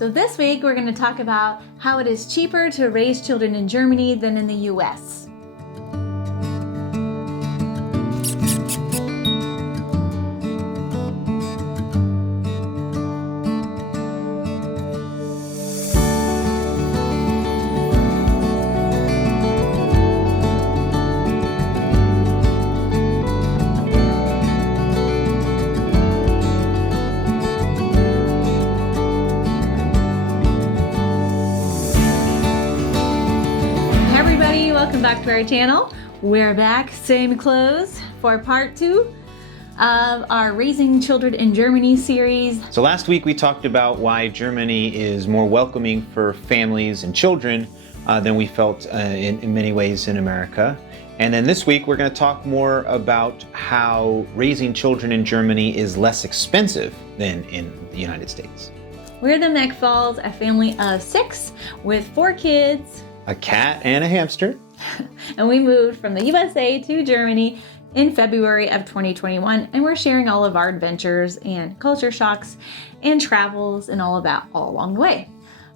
So this week we're going to talk about how it is cheaper to raise children in Germany than in the US. Welcome back to our channel. We're back, same clothes, for part 2 of our Raising Children in Germany series. So last week we talked about why Germany is more welcoming for families and children than we felt in many ways in America. And then this week we're going to talk more about how raising children in Germany is less expensive than in the United States. We're the McFalls, a family of 6 with 4 kids, a cat and a hamster. And we moved from the USA to Germany in February of 2021, and we're sharing all of our adventures and culture shocks and travels and all of that all along the way.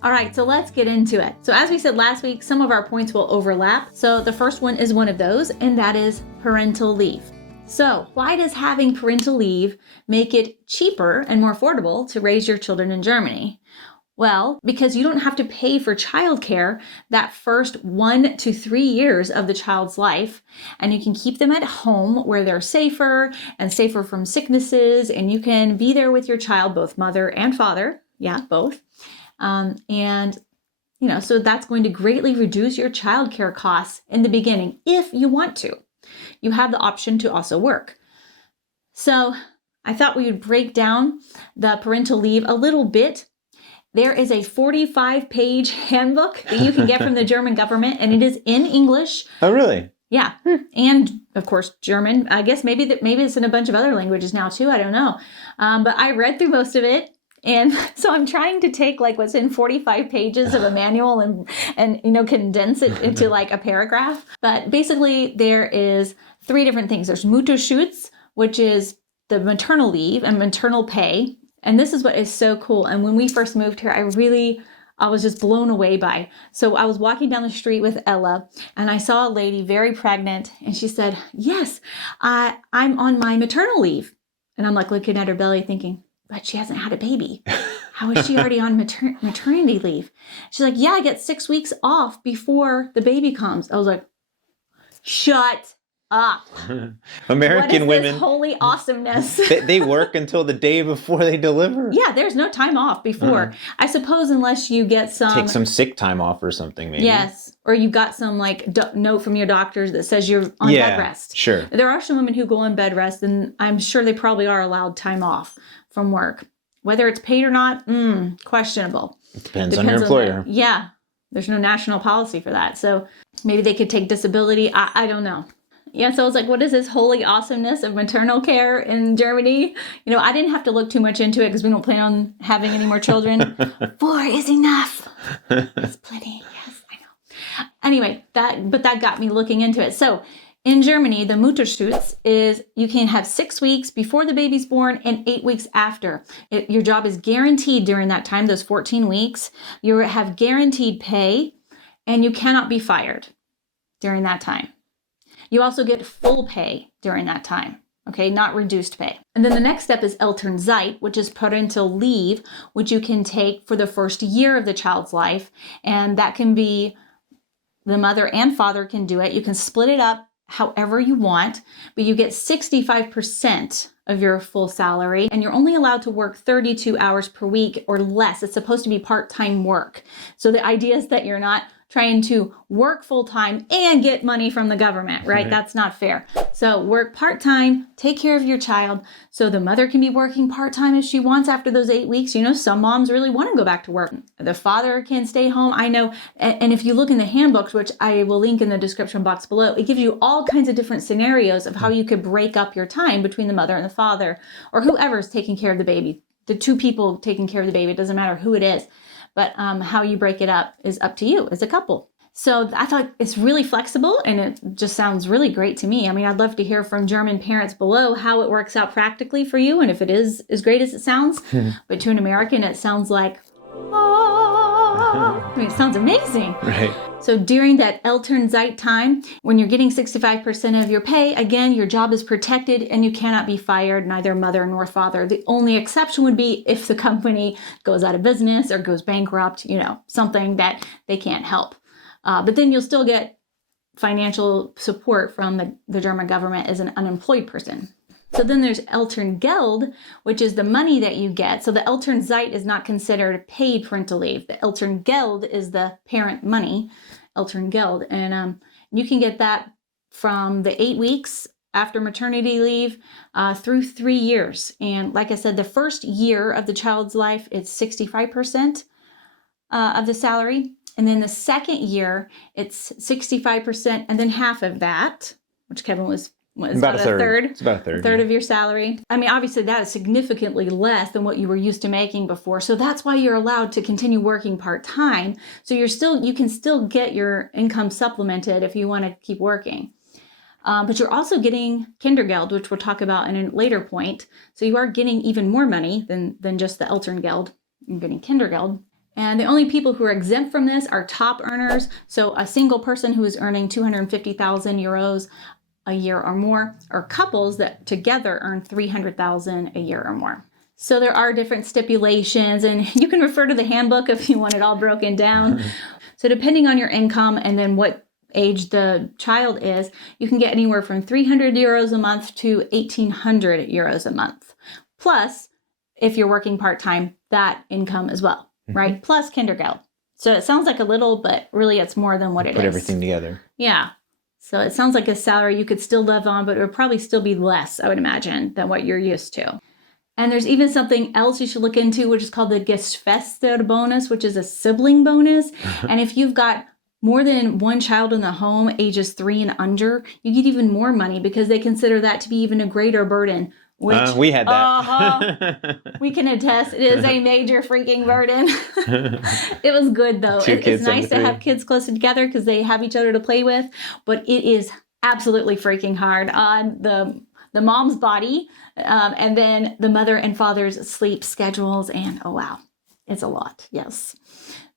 All right, so let's get into it. So as we said last week, some of our points will overlap. So the first one is one of those, and that is parental leave. So why does having parental leave make it cheaper and more affordable to raise your children in Germany? Well, because you don't have to pay for childcare that first 1 to 3 years of the child's life, and you can keep them at home where they're safer and safer from sicknesses, and you can be there with your child, both mother and father. Yeah, both. So that's going to greatly reduce your childcare costs in the beginning if you want to. You have the option to also work. So I thought we would break down the parental leave a little bit. There is a 45-page handbook that you can get from the German government, and it is in English. Oh, really? Yeah. And, of course, German. I guess maybe it's in a bunch of other languages now, too. I don't know. But I read through most of it. And so I'm trying to take what's in 45 pages of a manual and condense it into a paragraph. But basically, there is 3 different things. There's Mutterschutz, which is the maternal leave and maternal pay. And this is what is so cool. And when we first moved here, I was just blown away by. So I was walking down the street with Ella, and I saw a lady very pregnant, and she said, "Yes, I'm on my maternal leave." And I'm looking at her belly thinking, but she hasn't had a baby. How is she already on maternity leave? She's like, "Yeah, I get 6 weeks off before the baby comes." I was like, shut up. American women, this holy awesomeness. they work until the day before they deliver. Yeah, there's no time off before. I suppose unless you get take some sick time off or something, maybe. Yes, or you got some note from your doctors that says you're on bed rest. Sure. There are some women who go on bed rest, and I'm sure they probably are allowed time off from work. Whether it's paid or not, questionable. It depends on your employer. Yeah, there's no national policy for that. So maybe they could take disability. I don't know. Yeah, so I was like, what is this holy awesomeness of maternal care in Germany? I didn't have to look too much into it because we don't plan on having any more children. 4 is enough. It's plenty. Yes, I know. Anyway, that got me looking into it. So in Germany, the Mutterschutz is you can have 6 weeks before the baby's born and 8 weeks after. Your job is guaranteed during that time, those 14 weeks. You have guaranteed pay, and you cannot be fired during that time. You also get full pay during that time, okay, not reduced pay. And then the next step is Elternzeit, which is parental leave, which you can take for the first year of the child's life. And that can be the mother and father can do it. You can split it up however you want, but you get 65% of your full salary, and you're only allowed to work 32 hours per week or less. It's supposed to be part-time work. So the idea is that you're not trying to work full-time and get money from the government, right? That's not fair. So work part-time, take care of your child. So the mother can be working part-time if she wants after those 8 weeks. Some moms really want to go back to work. The father can stay home. I know. And if you look in the handbooks, which I will link in the description box below, it gives you all kinds of different scenarios of how you could break up your time between the mother and the father, or whoever's taking care of the baby. The 2 people taking care of the baby, it doesn't matter who it is. But how you break it up is up to you as a couple. So I thought it's really flexible, and it just sounds really great to me. I mean, I'd love to hear from German parents below how it works out practically for you, and if it is as great as it sounds. But to an American, it sounds like, oh, I mean, it sounds amazing. Right. So during that Elternzeit time, when you're getting 65% of your pay, again, your job is protected and you cannot be fired, neither mother nor father. The only exception would be if the company goes out of business or goes bankrupt, something that they can't help. But then you'll still get financial support from the German government as an unemployed person. So then there's Elterngeld, which is the money that you get. So the Elternzeit is not considered paid parental leave. The Elterngeld is the parent money, Elterngeld. And you can get that from the 8 weeks after maternity leave through 3 years. And like I said, the first year of the child's life, it's 65% of the salary. And then the second year, it's 65% and then half of that, which Kevin was about a third. It's about a third. A third of your salary. I mean, obviously that is significantly less than what you were used to making before. So that's why you're allowed to continue working part-time. So you can still get your income supplemented if you want to keep working. But you're also getting Kindergeld, which we'll talk about in a later point. So you are getting even more money than just the Elterngeld. You're getting Kindergeld. And the only people who are exempt from this are top earners. So a single person who is earning 250,000 euros a year or more, or couples that together earn 300,000 a year or more. So there are different stipulations, and you can refer to the handbook if you want it all broken down. So depending on your income and then what age the child is, you can get anywhere from 300 euros a month to 1,800 euros a month. Plus, if you're working part-time, that income as well, right? Plus Kindergeld. So it sounds like a little, but really it's more than what it is. Put everything together. Yeah. So it sounds like a salary you could still live on, but it would probably still be less, I would imagine, than what you're used to. And there's even something else you should look into, which is called the Geschwister bonus, which is a sibling bonus. And if you've got more than one child in the home, ages 3 and under, you get even more money because they consider that to be even a greater burden. Which, we had that. We can attest. It is a major freaking burden. It was good, though. It's nice to have kids closer together because they have each other to play with. But it is absolutely freaking hard on the mom's body and then the mother and father's sleep schedules. And, oh, wow, it's a lot. Yes.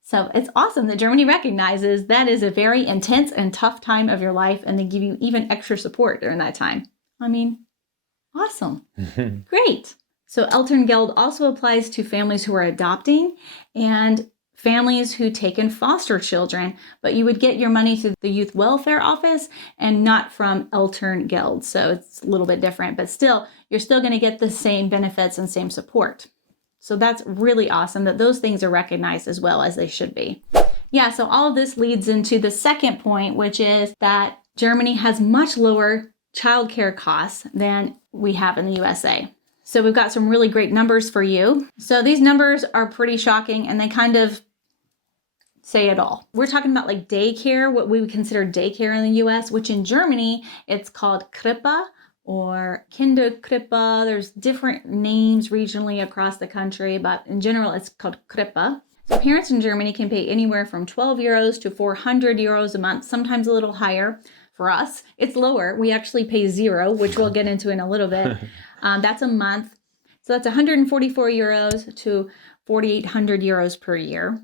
So it's awesome that Germany recognizes that is a very intense and tough time of your life. And they give you even extra support during that time. I mean, awesome. Great. So Elterngeld also applies to families who are adopting and families who take in foster children, but you would get your money through the Youth Welfare Office and not from Elterngeld. So it's a little bit different, but still, you're still going to get the same benefits and same support. So that's really awesome that those things are recognized as well as they should be. Yeah, so all of this leads into the second point, which is that Germany has much lower childcare costs than we have in the USA. So we've got some really great numbers for you. So these numbers are pretty shocking and they kind of say it all. We're talking about like daycare, what we would consider daycare in the US, which in Germany, it's called Krippe or Kinderkrippe. There's different names regionally across the country, but in general, it's called Krippe. So parents in Germany can pay anywhere from 12 euros to 400 euros a month, sometimes a little higher. For us, it's lower. We actually pay 0, which we'll get into in a little bit. That's a month. So that's 144 euros to 4,800 euros per year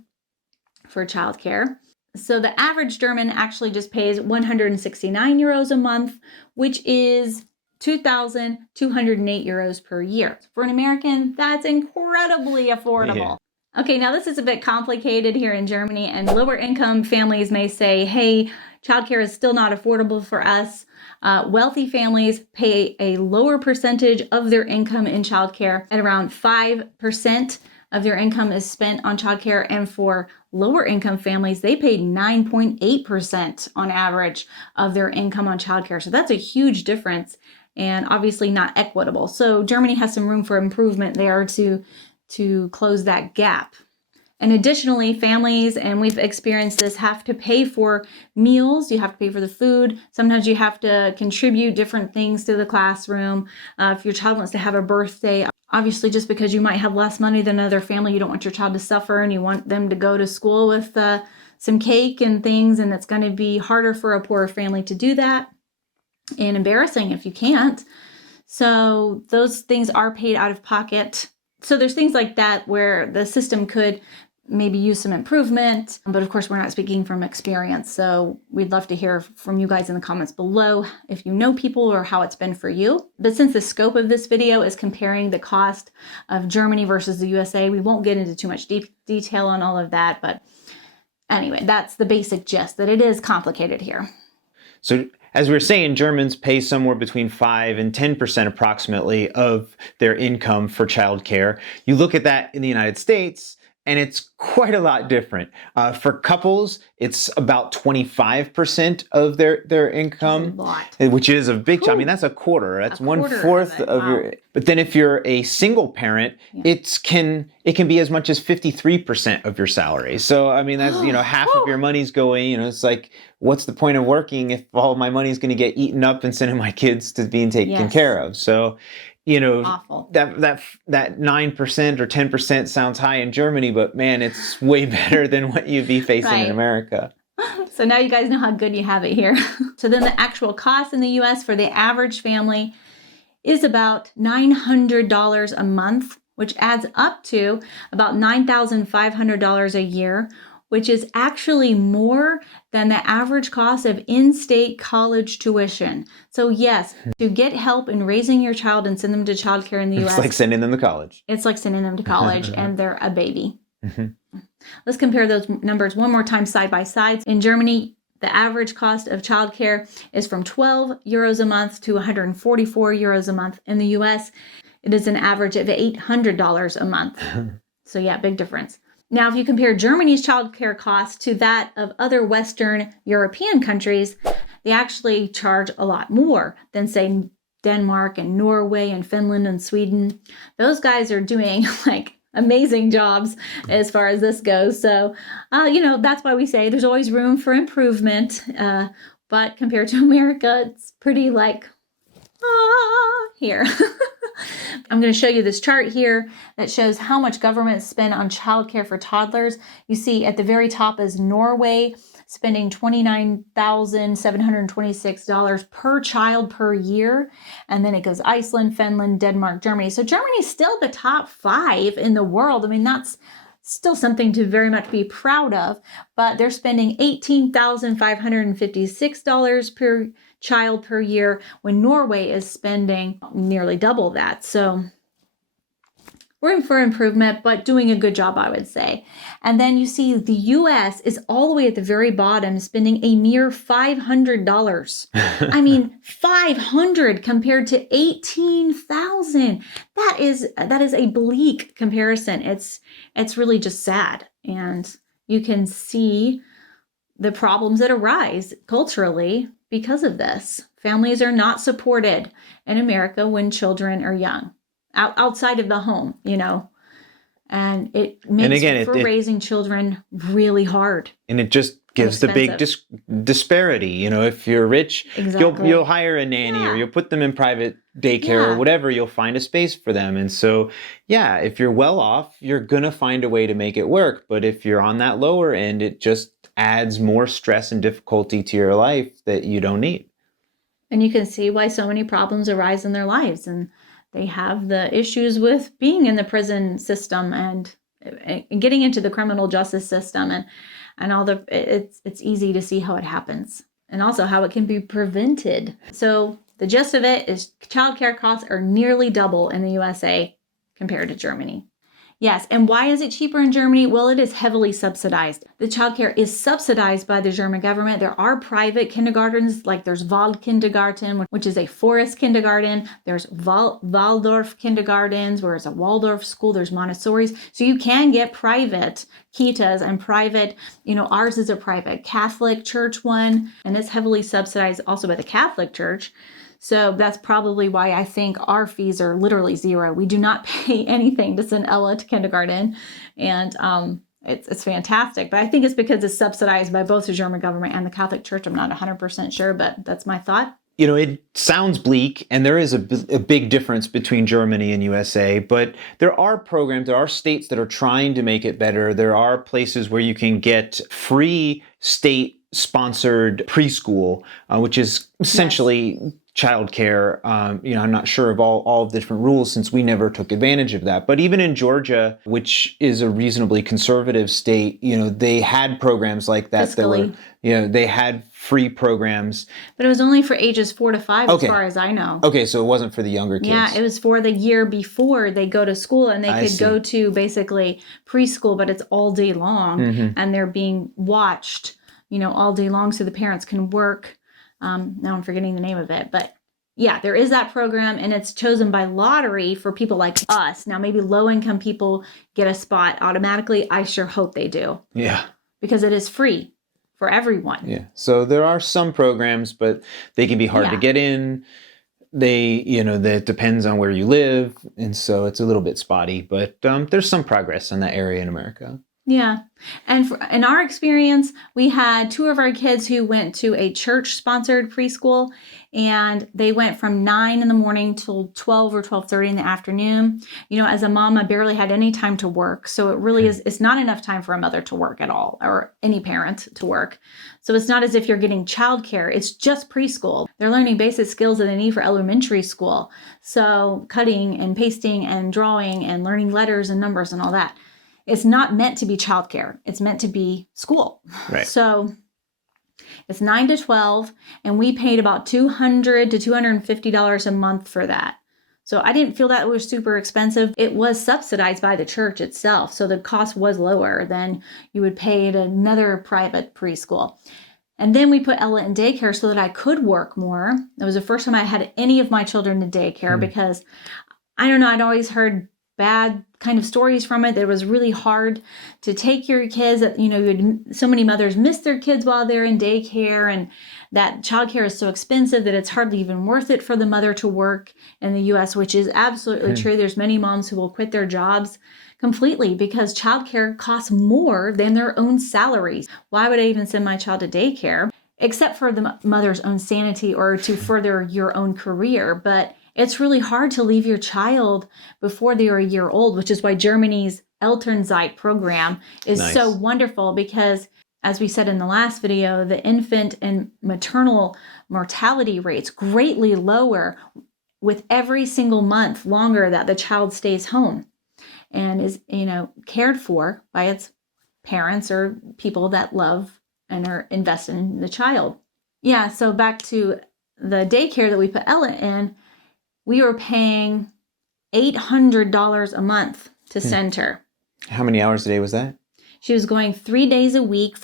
for childcare. So the average German actually just pays 169 euros a month, which is 2,208 euros per year. For an American, that's incredibly affordable. Yeah. Okay, now this is a bit complicated here in Germany, and lower income families may say, hey, childcare is still not affordable for us. Wealthy families pay a lower percentage of their income in childcare. At around 5% of their income is spent on childcare. And for lower income families, they pay 9.8% on average of their income on childcare. So that's a huge difference and obviously not equitable. So Germany has some room for improvement there to close that gap. And additionally, families, and we've experienced this, have to pay for meals. You have to pay for the food. Sometimes you have to contribute different things to the classroom. If your child wants to have a birthday, obviously just because you might have less money than another family, you don't want your child to suffer and you want them to go to school with some cake and things. And it's going to be harder for a poorer family to do that and embarrassing if you can't. So those things are paid out of pocket. So there's things like that where the system could maybe use some improvement. But of course, we're not speaking from experience. So we'd love to hear from you guys in the comments below if you know people or how it's been for you. But since the scope of this video is comparing the cost of Germany versus the USA, we won't get into too much detail on all of that. But anyway, that's the basic gist, that it is complicated here. So as we were saying, Germans pay somewhere between 5 and 10% approximately of their income for childcare. You look at that in the United States, and it's quite a lot different. For couples, it's about 25% of their income, which is a big, I mean, that's a quarter. That's 1/4 of your. But then if you're a single parent, it can be as much as 53% of your salary. So I mean, that's half of your money's going. It's like, what's the point of working if all my money's going to get eaten up and sending my kids to being taken care of? So. Awful. that 9% or 10% sounds high in Germany, but man, it's way better than what you'd be facing in America. So now you guys know how good you have it here. So then the actual cost in the US for the average family is about $900 a month, which adds up to about $9,500 a year, which is actually more than the average cost of in-state college tuition. So yes, to get help in raising your child and send them to childcare in the US. It's like sending them to college. It's like sending them to college and they're a baby. Let's compare those numbers one more time side by side. In Germany, the average cost of childcare is from 12 euros a month to 144 euros a month. In the US, it is an average of $800 a month. So yeah, big difference. Now, if you compare Germany's childcare costs to that of other Western European countries, they actually charge a lot more than, say, Denmark and Norway and Finland and Sweden. Those guys are doing like amazing jobs as far as this goes. So, that's why we say there's always room for improvement. But compared to America, it's pretty like, here. I'm going to show you this chart here that shows how much government spend on childcare for toddlers. You see at the very top is Norway spending $29,726 per child per year. And then it goes Iceland, Finland, Denmark, Germany. So Germany's still the top 5 in the world. I mean, that's still something to very much be proud of, but they're spending $18,556 per child per year when Norway is spending nearly double that. So room for improvement, but doing a good job, I would say. And then you see the US is all the way at the very bottom, spending a mere $500. I mean, 500 compared to 18,000. That is a bleak comparison. It's really just sad. And you can see the problems that arise culturally because of this. Families are not supported in America when children are young. Outside of the home, and it makes raising children really hard. And it just gives the big disparity. If you're rich, you'll hire a nanny or you'll put them in private daycare or whatever, you'll find a space for them. And so, if you're well off, you're going to find a way to make it work. But if you're on that lower end, it just adds more stress and difficulty to your life that you don't need. And you can see why so many problems arise in their lives. And they have the issues with being in the prison system and getting into the criminal justice system and all it's easy to see how it happens and also how it can be prevented. So the gist of it is childcare costs are nearly double in the USA compared to Germany. Yes, and why is it cheaper in Germany? Well, it is heavily subsidized. The childcare is subsidized by the German government. There are private kindergartens, like there's Waldkindergarten, which is a forest kindergarten. There's Waldorf kindergartens, where it's a Waldorf school. There's Montessori's. So you can get private kitas and private, ours is a private Catholic church one, and it's heavily subsidized also by the Catholic Church. So that's probably why I think our fees are literally zero. We do not pay anything to send Ella to kindergarten. And it's fantastic. But I think it's because it's subsidized by both the German government and the Catholic Church. I'm not 100% sure, but that's my thought. It sounds bleak, and there is a big difference between Germany and USA, but there are programs, there are states that are trying to make it better. There are places where you can get free state-sponsored preschool, which is essentially childcare. I'm not sure of all of the different rules since we never took advantage of that. But even in Georgia, which is a reasonably conservative state, they had programs like that Fiscally. that were, they had free programs. But it was only for ages 4 to 5, Okay. as far as I know. Okay, so it wasn't for the younger kids. Yeah, it was for the year before they go to school, and they I could see. go to basically preschool, but it's all day long, and they're being watched, all day long, so the parents can work. Now I'm forgetting the name of it, but yeah, there is that program, and it's chosen by lottery for people like us. Now, maybe low-income people get a spot automatically. I sure hope they do. Yeah. Because it is free for everyone. Yeah. So there are some programs, but they can be hard to get in. That depends on where you live, and so it's a little bit spotty, but there's some progress in that area in America. Yeah. And in our experience, we had 2 of our kids who went to a church-sponsored preschool, and they went from 9 in the morning till 12 or 12:30 in the afternoon. As a mom, I barely had any time to work. So it really it's not enough time for a mother to work at all, or any parent to work. So it's not as if you're getting childcare. It's just preschool. They're learning basic skills that they need for elementary school. So cutting and pasting and drawing and learning letters and numbers and all that. It's not meant to be childcare. It's meant to be school. Right. So it's 9 to 12, and we paid about $200 to $250 a month for that. So I didn't feel that it was super expensive. It was subsidized by the church itself, so the cost was lower than you would pay at another private preschool. And then we put Ella in daycare so that I could work more. It was the first time I had any of my children in daycare because, I don't know, I'd always heard bad kind of stories from it. That it was really hard to take your kids. So many mothers miss their kids while they're in daycare, and that childcare is so expensive that it's hardly even worth it for the mother to work in the U.S., which is absolutely true. There's many moms who will quit their jobs completely because childcare costs more than their own salaries. Why would I even send my child to daycare? Except for the mother's own sanity or to further your own career. But it's really hard to leave your child before they are a year old, which is why Germany's Elternzeit program is so wonderful because, as we said in the last video, the infant and maternal mortality rates greatly lower with every single month longer that the child stays home and is, cared for by its parents or people that love and are invested in the child. Yeah, so back to the daycare that we put Ella in, we were paying $800 a month to send her. How many hours a day was that? She was going 3 days a week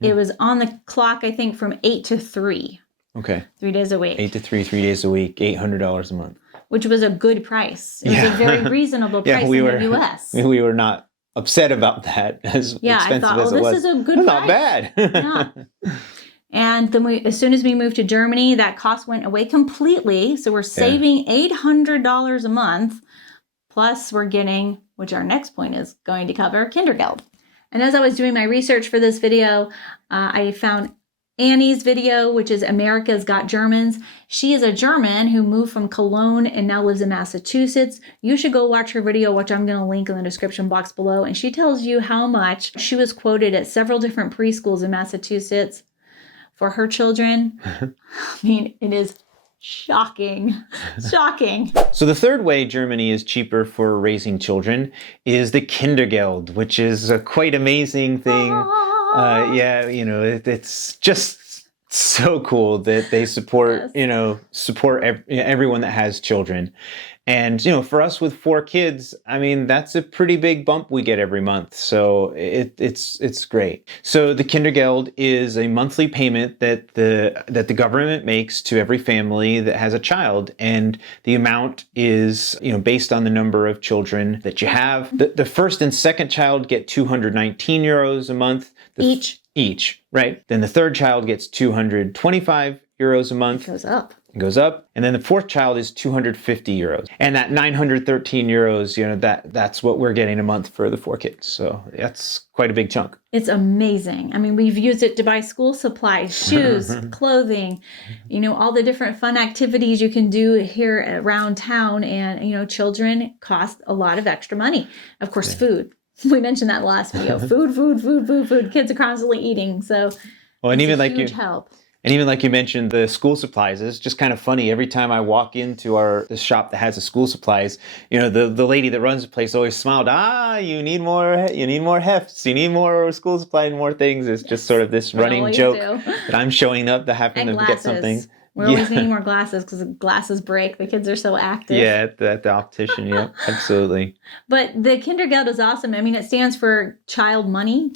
it was on the clock, I think, from 8 to 3. Okay. 3 days a week. 8 to 3, 3 days a week, $800 a month. Which was a good price. It was a very reasonable price in the U.S. We were not upset about that as expensive I thought, as it was. This is a good price. Not bad. Yeah. And then as soon as we moved to Germany, that cost went away completely. So we're saving $800 a month. Plus we're getting, which our next point is going to cover, Kindergeld. And as I was doing my research for this video, I found Annie's video, which is America's Got Germans. She is a German who moved from Cologne and now lives in Massachusetts. You should go watch her video, which I'm going to link in the description box below. And she tells you how much she was quoted at several different preschools in Massachusetts for her children. I mean, it is shocking. Shocking. So the third way Germany is cheaper for raising children is the Kindergeld, which is a quite amazing thing. It's just so cool that they support, everyone that has children. And, for us with 4 kids, I mean, that's a pretty big bump we get every month. So it's great. So the Kindergeld is a monthly payment that the government makes to every family that has a child. And the amount is, based on the number of children that you have. The first and second child get 219 euros a month. Each, right? Then the third child gets 225 euros a month. It goes up. And then the fourth child is 250 euros. And that 913 euros, that's what we're getting a month for the 4 kids. So that's quite a big chunk. It's amazing. I mean, we've used it to buy school supplies, shoes, clothing, all the different fun activities you can do here around town. And, children cost a lot of extra money. Of course, food. We mentioned that last video. Food. Kids are constantly eating. So and even huge help. And even like you mentioned, the school supplies, it's just kind of funny. Every time I walk into the shop that has the school supplies, the lady that runs the place always smiled. You need more hefts, you need more school supplies, and more things. It's just sort of this running joke that I'm showing up to having them get something. We're always needing more glasses because glasses break. The kids are so active. Yeah, at the optician. Yeah, absolutely. But the Kindergeld is awesome. I mean, it stands for children money.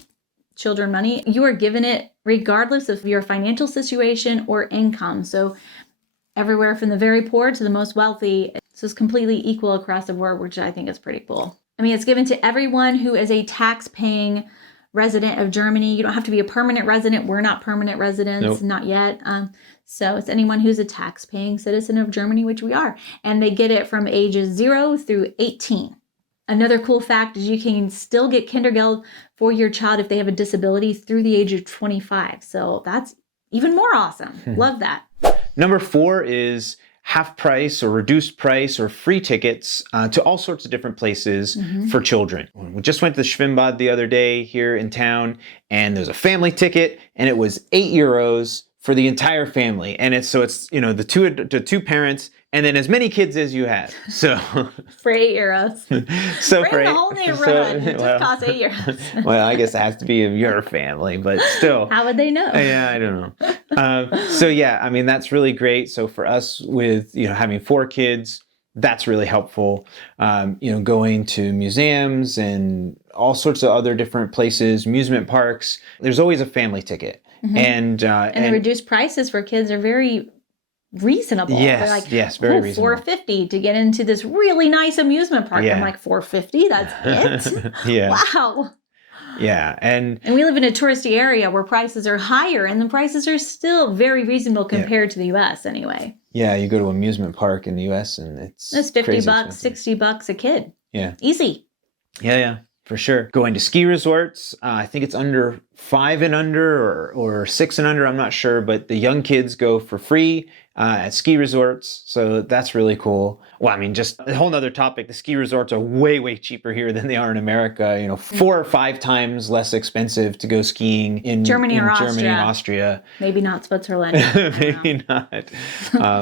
You are given it regardless of your financial situation or income. So everywhere from the very poor to the most wealthy. So it's completely equal across the board, which I think is pretty cool. I mean, it's given to everyone who is a tax-paying resident of Germany. You don't have to be a permanent resident. We're not permanent residents, not yet. So it's anyone who's a tax-paying citizen of Germany, which we are. And they get it from ages 0 through 18. Another cool fact is you can still get Kindergeld for your child if they have a disability through the age of 25. So that's even more awesome. Love that. Number 4 is half price or reduced price or free tickets to all sorts of different places for children. We just went to the Schwimmbad the other day here in town, and there's a family ticket, and it was €8 for the entire family. And it's the two parents and then as many kids as you have. So for €8. So bring the whole neighborhood. It just costs €8. Well, I guess it has to be of your family, but still. How would they know? Yeah, I don't know. So yeah, I mean, that's really great. So for us with, having 4 kids, that's really helpful. Going to museums and all sorts of other different places, amusement parks, there's always a family ticket. And the reduced prices for kids are very reasonable. Yes, They're yes, very reasonable. $4.50 to get into this really nice amusement park. Yeah. I'm like, $4.50? That's it? Yeah. Wow. Yeah, and we live in a touristy area where prices are higher, and the prices are still very reasonable compared to the U.S. anyway. Yeah, you go to an amusement park in the U.S. and it's $50, expensive. $60 a kid. Yeah. Easy. Yeah, for sure. Going to ski resorts, I think it's under 5 and under or 6 and under, I'm not sure, but the young kids go for free at ski resorts, so that's really cool. Well, I mean, just a whole nother topic. The ski resorts are way, way cheaper here than they are in America. 4 or 5 times less expensive to go skiing in Germany or Austria. Maybe not Switzerland. Maybe not.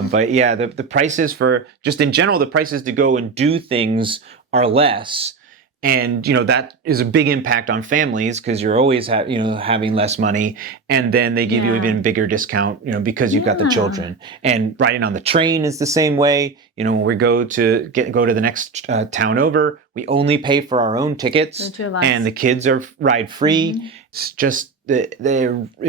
But yeah, the prices for, just in general, the prices to go and do things are less. And, that is a big impact on families because you're always having less money. And then they give you even bigger discount, because you've got the children. And riding on the train is the same way. When we go to the next town over, we only pay for our own tickets and the kids are ride free. It's just, it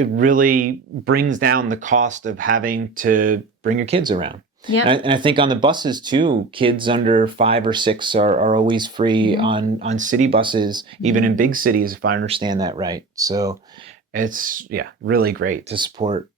really brings down the cost of having to bring your kids around. Yeah, and I think on the buses too, kids under 5 or 6 are always free on city buses, even in big cities, if I understand that right. So it's really great to support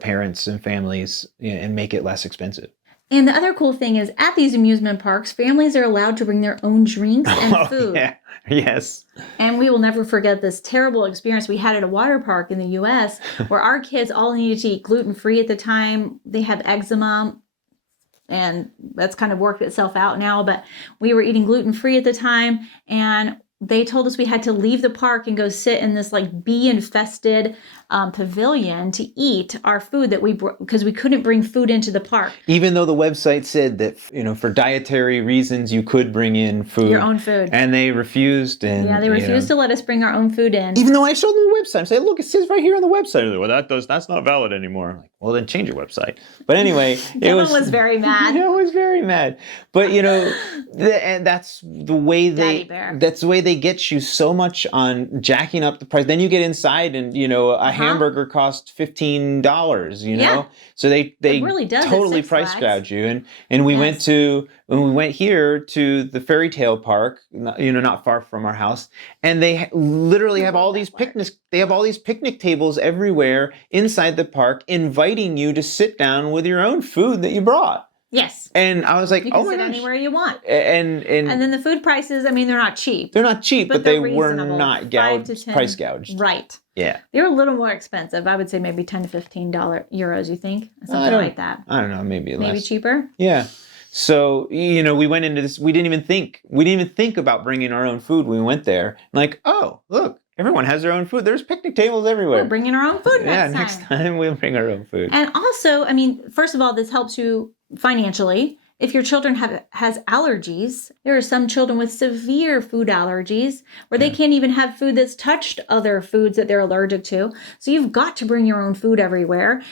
parents and families and make it less expensive. And the other cool thing is at these amusement parks, families are allowed to bring their own drinks and food. Yeah. Yes. And we will never forget this terrible experience we had at a water park in the U.S. where our kids all needed to eat gluten-free at the time. They have eczema. And that's kind of worked itself out now, but we were eating gluten-free at the time, and they told us we had to leave the park and go sit in this bee-infested pavilion to eat our food that we brought because we couldn't bring food into the park. Even though the website said that, for dietary reasons, you could bring in food. Your own food. And they refused. And they refused to let us bring our own food in. Even though I showed them the website. I said, look, it says right here on the website. Like, well, that's not valid anymore. I'm like, well, then change your website. But anyway. Kevin was very mad. I was very mad. But, and that's the way they get you so much on jacking up the price. Then you get inside and, a hamburger costs $15, So they really totally price gouge you. And we went here to the fairy tale park, not far from our house, and they literally have all these picnics. They have all these picnic tables everywhere inside the park, inviting you to sit down with your own food that you brought. Yes. And I was like, you can sit anywhere you want. And then the food prices, they're not cheap. They're not cheap, but they were reasonable. not price gouged. Right. Yeah. They were a little more expensive. I would say maybe $10 to €15, you think? Something like that. I don't know, maybe less. Maybe cheaper? Yeah. So, we went into this, we didn't even think about bringing our own food when we went there. Like, oh, look, everyone has their own food. There's picnic tables everywhere. We're bringing our own food next time we'll bring our own food. And also, I mean, first of all, this helps you financially. If your children has allergies, there are some children with severe food allergies where they can't even have food that's touched other foods that they're allergic to. So you've got to bring your own food everywhere.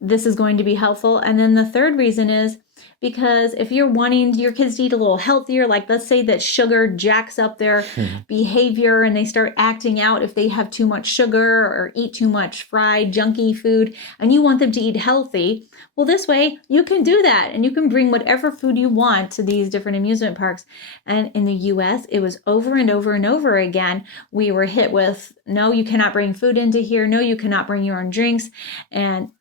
This is going to be helpful. And then the third reason is because if you're wanting your kids to eat a little healthier, like let's say that sugar jacks up their behavior and they start acting out if they have too much sugar or eat too much fried, junky food, and you want them to eat healthy, well, this way you can do that and you can bring whatever food you want to these different amusement parks. And in the US, it was over and over and over again. We were hit with, no, you cannot bring food into here. No, you cannot bring your own drinks. And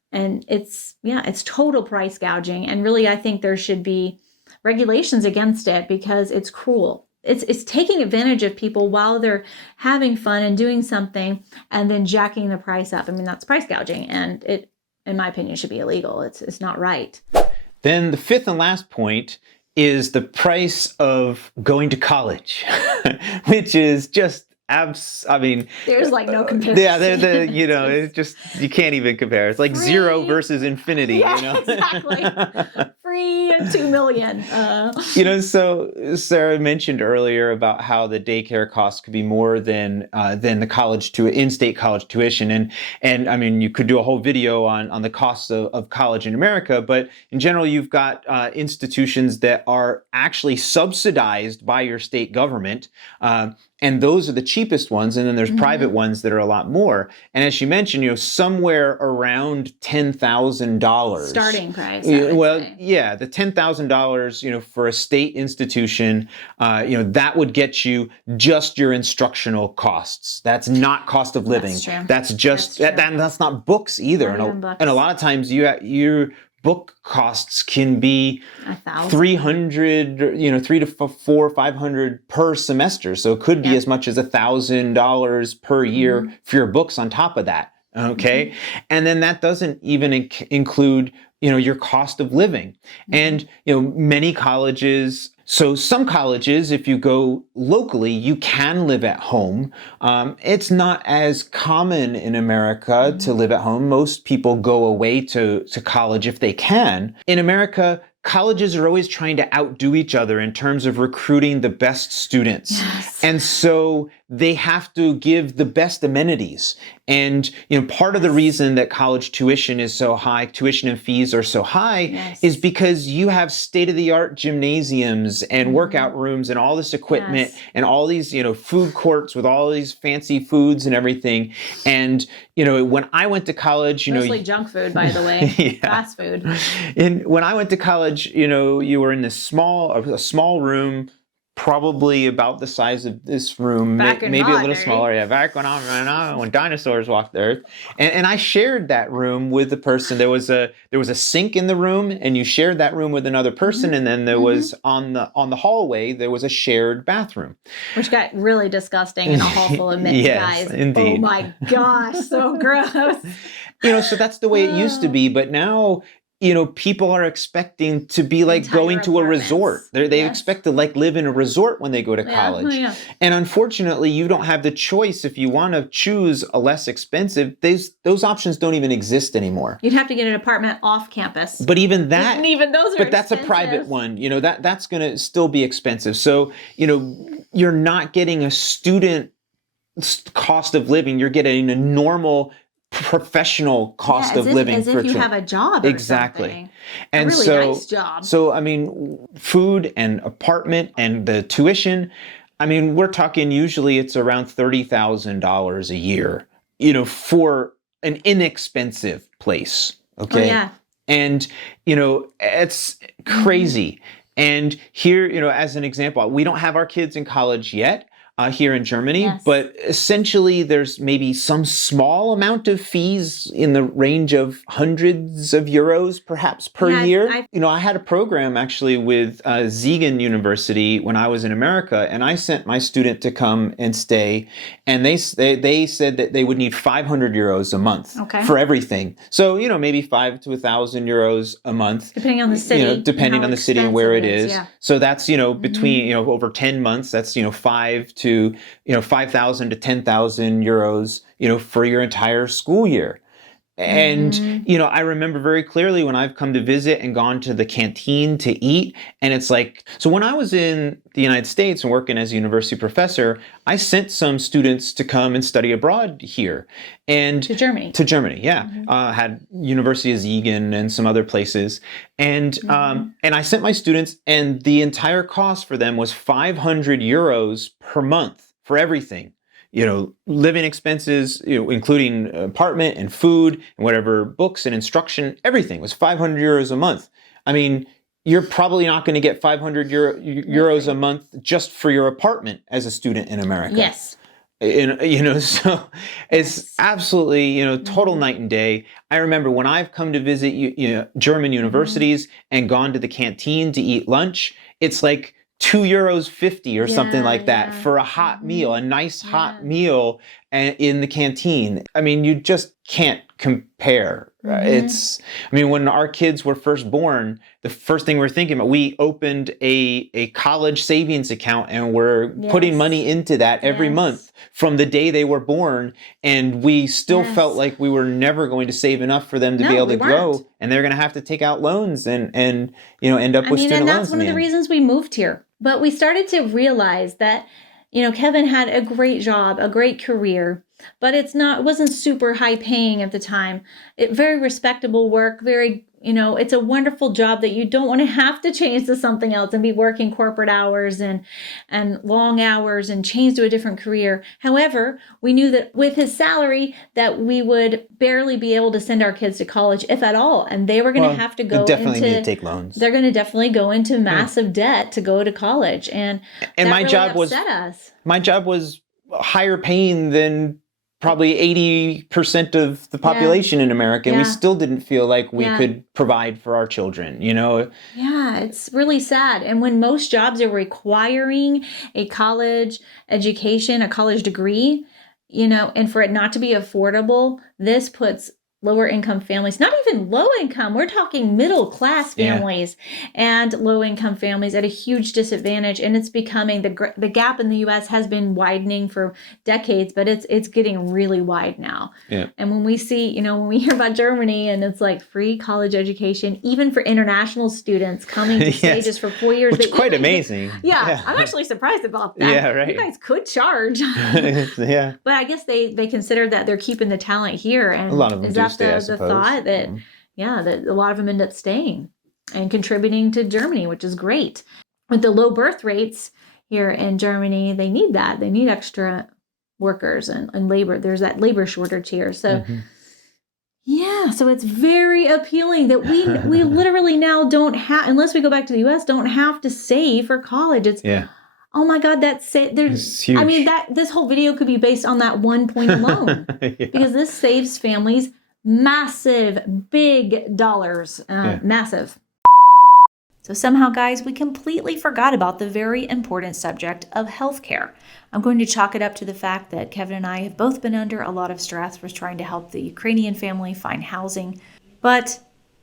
it's total price gouging. And really, I think there should be regulations against it because it's cruel. It's taking advantage of people while they're having fun and doing something and then jacking the price up. I mean, that's price gouging. And it, in my opinion, should be illegal. It's not right. Then the fifth and last point is the price of going to college, which is just there's like no comparison. Yeah, it's just, you can't even compare. It's like free. 0 versus infinity. Yeah, exactly. Free and 2 million. So Sarah mentioned earlier about how the daycare costs could be more than the in-state college tuition. And I mean, you could do a whole video on the costs of college in America, but in general, you've got institutions that are actually subsidized by your state government. And those are the cheapest ones. And then there's private ones that are a lot more. And as she mentioned, somewhere around $10,000. Starting price. Yeah, the $10,000, for a state institution, that would get you just your instructional costs. That's not cost of living. That's true. That's just, that's not books either. And a lot of times your book costs can be $300, $300 to $400, $500 per semester. So it could be as much as $1,000 per year for your books on top of that. Okay. And then that doesn't even include, your cost of living. And, many colleges, so some colleges, if you go locally, you can live at home. It's not as common in America to live at home. Most people go away to college if they can. In America, colleges are always trying to outdo each other in terms of recruiting the best students. Yes. And so they have to give the best amenities. And, part of the reason that college tuition is so high, tuition and fees are so high, is because you have state-of-the-art gymnasiums and workout rooms and all this equipment and all these, food courts with all these fancy foods and everything. And, when I went to college, mostly junk food, by the way, fast food. And when I went to college, you were in a small room, probably about the size of this room, maybe a little smaller. Yeah, back when dinosaurs walked the earth, and I shared that room with the person. There was a sink in the room, and you shared that room with another person, and then there was on the hallway there was a shared bathroom, which got really disgusting in a hall full of guys. Indeed. Oh my gosh, so gross. So that's the way it used to be, but now, people are expecting to be like Entire going to a resort. They expect to live in a resort when they go to college. Yeah. And unfortunately, you don't have the choice. If you want to choose a less expensive, those options don't even exist anymore. You'd have to get an apartment off campus. But even that, even those are but that's expensive. A private one. That's going to still be expensive. So, you're not getting a student cost of living. You're getting a normal professional cost of living as if you have a job or something. And a really nice job. So I mean, food and apartment and the tuition, I mean, we're talking usually it's around $30,000 a year, for an inexpensive place. Okay. Oh, yeah. And it's crazy. And here, as an example, we don't have our kids in college yet. Here in Germany, but essentially there's maybe some small amount of fees in the range of hundreds of euros perhaps per year. I had a program actually with Siegen University when I was in America, and I sent my student to come and stay, and they said that they would need 500 euros a month for everything. So, maybe 5 to 1,000 euros a month. Depending on the city. Depending on the city and where it is. Yeah. So that's, between, over 10 months, that's, 5 to to, 5,000 to 10,000 euros, for your entire school year. And, I remember very clearly when I've come to visit and gone to the canteen to eat. And it's like, so when I was in the United States and working as a university professor, I sent some students to come and study abroad here. And to Germany. To Germany, yeah. Had University of Siegen and some other places. And I sent my students, and the entire cost for them was 500 euros per month for everything. Living expenses, including apartment and food and whatever books and instruction, everything was 500 euros a month. I mean, you're probably not going to get 500 euros a month just for your apartment as a student in America. Yes. So it's absolutely, total night and day. I remember when I've come to visit, German universities and gone to the canteen to eat lunch, it's like €2.50 or something like that for a hot meal, a nice hot meal in the canteen. I mean, you just can't compare. When our kids were first born, the first thing we're thinking about, we opened a college savings account and we're putting money into that every month from the day they were born. And we still felt like we were never going to save enough for them to be able to grow. And they're going to have to take out loans and end up with student loans. And that's one of the reasons we moved here. But we started to realize that, Kevin had a great job, a great career, but it wasn't super high paying at the time. Very respectable work, it's a wonderful job that you don't want to have to change to something else and be working corporate hours and long hours and change to a different career. However, we knew that with his salary that we would barely be able to send our kids to college, if at all. And they were going to have to go definitely need to take loans. They're going to definitely go into massive debt to go to college. And that my really job upset us. My job was higher paying than probably 80% of the population in America. And we still didn't feel like we could provide for our children, Yeah, it's really sad. And when most jobs are requiring a college education, a college degree, and for it not to be affordable, this puts lower income families, not even low income, we're talking middle class families and low income families at a huge disadvantage. And it's becoming, the gap in the US has been widening for decades, but it's getting really wide now. Yeah. And when we see, when we hear about Germany and it's like free college education, even for international students coming to stay just for 4 years. Which is quite amazing. I'm actually surprised about that. Yeah, right. You guys could charge. But I guess they consider that they're keeping the talent here. And a lot of them do. The thought that, that a lot of them end up staying and contributing to Germany, which is great. With the low birth rates here in Germany, they need that. They need extra workers and labor. There's that labor shortage here. So, so it's very appealing that we literally now don't have, unless we go back to the U.S., don't have to save for college. It's oh my God, there's huge. I mean, this whole video could be based on that one point alone because this saves families massive, big dollars, massive. So somehow, guys, we completely forgot about the very important subject of healthcare. I'm going to chalk it up to the fact that Kevin and I have both been under a lot of stress with trying to help the Ukrainian family find housing, but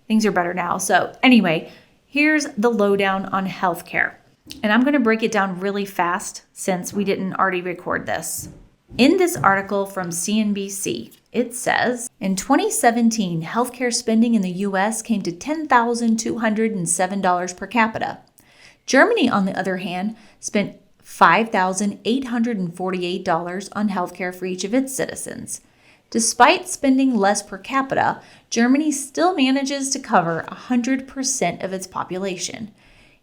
things are better now. So anyway, here's the lowdown on healthcare. And I'm going to break it down really fast since we didn't already record this. In this article from CNBC, it says, in 2017, healthcare spending in the U.S. came to $10,207 per capita. Germany, on the other hand, spent $5,848 on healthcare for each of its citizens. Despite spending less per capita, Germany still manages to cover 100% of its population.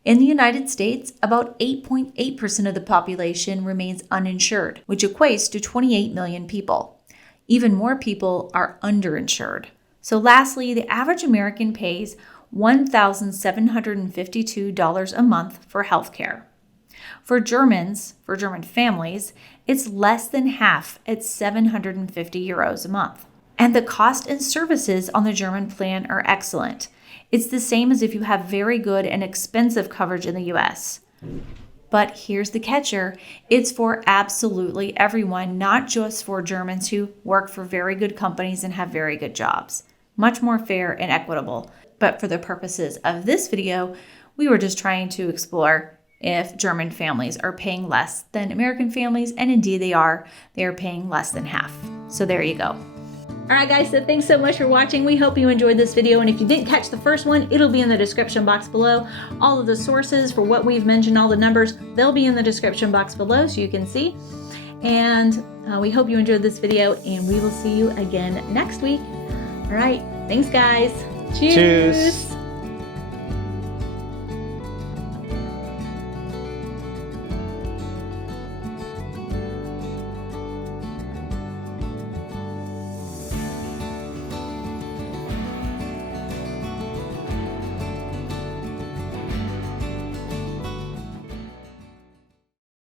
In the United States, about 8.8% of the population remains uninsured, which equates to 28 million people. Even more people are underinsured. So lastly, the average American pays $1,752 a month for healthcare. For German families, it's less than half at 750 euros a month. And the cost and services on the German plan are excellent. It's the same as if you have very good and expensive coverage in the US. But here's the catcher. It's for absolutely everyone, not just for Germans who work for very good companies and have very good jobs. Much more fair and equitable. But for the purposes of this video, we were just trying to explore if German families are paying less than American families, and indeed they are. They are paying less than half. So there you go. All right, guys, so thanks so much for watching. We hope you enjoyed this video, and if you didn't catch the first one, it'll be in the description box below. All of the sources for what we've mentioned, all the numbers, they'll be in the description box below so you can see. And we hope you enjoyed this video, and we will see you again next week. All right, thanks, guys. Cheers. Cheers.